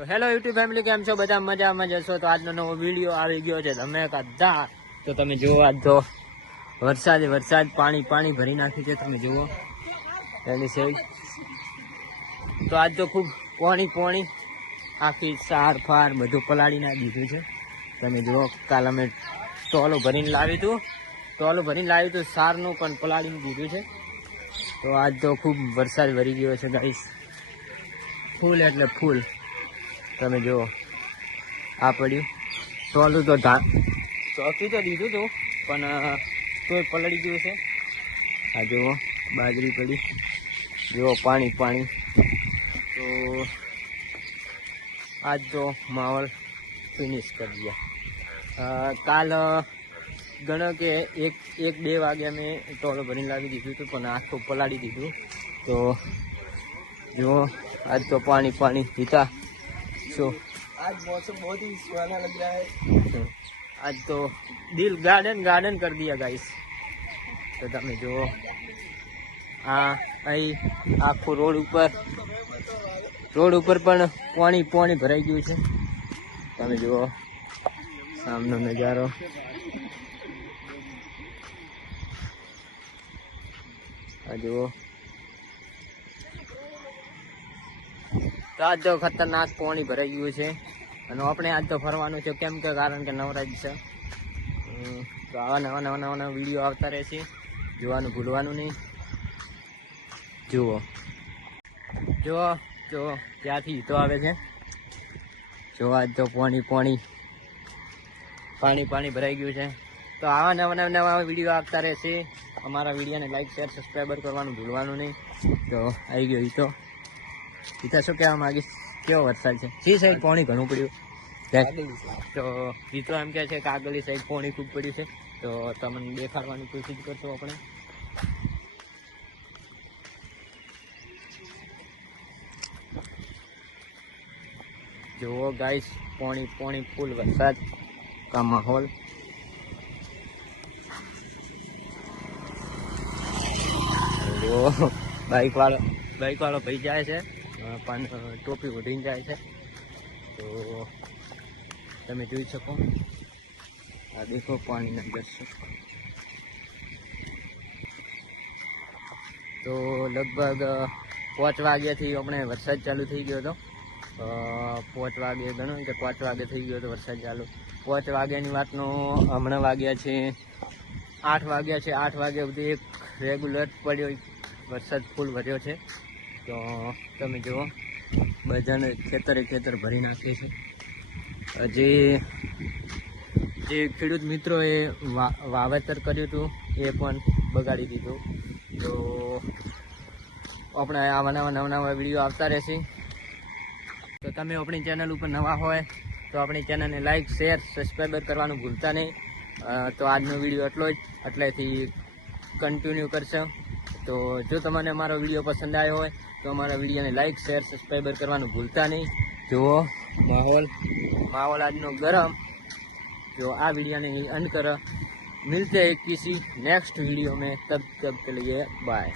Hello YouTube family, કેમ છો બધા? મજામાં જશો તો આજનો નવો વિડીયો આવી ગયો છે ધમાકેદાર. તો તમે જુઓ, આજ તો વરસાદ પાણી ભરી નાખ્યું છે. તમે જુઓ એની સાઈડ તો આજ તો ખૂબ પાણી આખી સાર ફાર બધું પલાળી ના દીધું છે. તમે જુઓ, કાલ અમે ટોલું ભરીને લાવ્યું હતું સારનું, પણ પલાળીને દીધું છે. તો આજ તો ખૂબ વરસાદ ભરી ગયો છે ગાઈસ, ફૂલ એટલે ફૂલ. તમે જુઓ, આ પડ્યું ટોલું તો ચોકી તો દીધું હતું, પણ તોય પલળી ગયું છે. આ જુઓ, બાજરી પડી, જુઓ પાણી. તો આજ તો માહોલ ફિનિશ કરી ગયા. કાલ ગણો કે એક બે વાગે અમે ટોલો ભરીને લાવી દીધું હતું, પણ આખું પલાળી દીધું. તો જુઓ, આજ તો पानी पीता। तो आज मौसम बहुत ही सुहाना लग रहा है। आज तो दिल गार्डन कर दिया गाइस। तो તમે જુઓ, અહીં આખો રોડ ઉપર પણ પાણી ભરાઈ ગયું છે. તમે જુઓ સામનો નજારો. આ જુઓ, તો આજ તો ખતરનાક પાણી ભરાઈ ગયું છે. અને આપણે આજ તો ફરવાનું છે, કેમ કે કારણ કે નવરાજ છે. તો આવા નવા વિડીયો આવતા રહેશે, જોવાનું ભૂલવાનું નહીં. જુઓ તો ત્યાંથી તો આવે છે. જો આજ તો પાણી ભરાઈ ગયું છે. તો આવા નવા વિડીયો આવતા રહેશે. અમારા વિડીયોને લાઈક શેર સબસ્ક્રાઈબર કરવાનું ભૂલવાનું નહીં. તો આવી ગયો ઈતો શું કહેવા માંગીશ? કેવો વરસાદ છે? સી સાઈડ પાણી ઘણું પડ્યું. તો ઈતો એમ કહે છે કે આગળની સાઈડ પાણી ખૂબ પડ્યું છે. તો તમને દેખાડવાની કોશિશ કરશો આપણે. જુઓ ગાઈસ, પાણી ફૂલ વરસાદ કા માહોલ. જુઓ, બાઈક વાળો ભાઈ જાય છે, પણ ટોપી ઓઢીને જાય છે. તો તમે જોઈ શકો, આ દેખો પાણીના દ્રશ્યો. તો લગભગ 5 વાગ્યાથી આપણે વરસાદ ચાલુ થઈ ગયો હતો. 5 વાગે ગણો કે 5 વાગે થઈ ગયો હતો વરસાદ ચાલુ. 5 વાગ્યાની વાતનો હમણાં વાગ્યા છે 8 વાગ્યા છે. 8 વાગ્યા સુધી એક રેગ્યુલર પડ્યો વરસાદ ફૂલ ભર્યો છે. તો તમે જુઓ, બધાને ખેતર ભરી નાખે છે. જે ખેડૂત મિત્રોએ વાવેતર કર્યું હતું એ પણ બગાડી દીધું. તો આપણે આવા નવા વિડીયો આવતા રહેશે. તો તમે આપણી ચેનલ ઉપર નવા હોય તો આપણી ચેનલને લાઈક શેર સબસ્ક્રાઈબર કરવાનું ભૂલતા નહીં. તો આજનો વિડીયો એટલેથી કન્ટિન્યુ કરશો. તો જો તમને અમારો વિડીયો પસંદ આવ્યો હોય તો અમારા વિડીયોને લાઈક શેર સબસ્ક્રાઈબર કરવાનું ભૂલતા નહીં. જુઓ माहौल आज नो गरम. जो आ वीडियो ने अंत कर मिलते हैं किसी नेक्स्ट वीडियो में, तब के लिए बाय.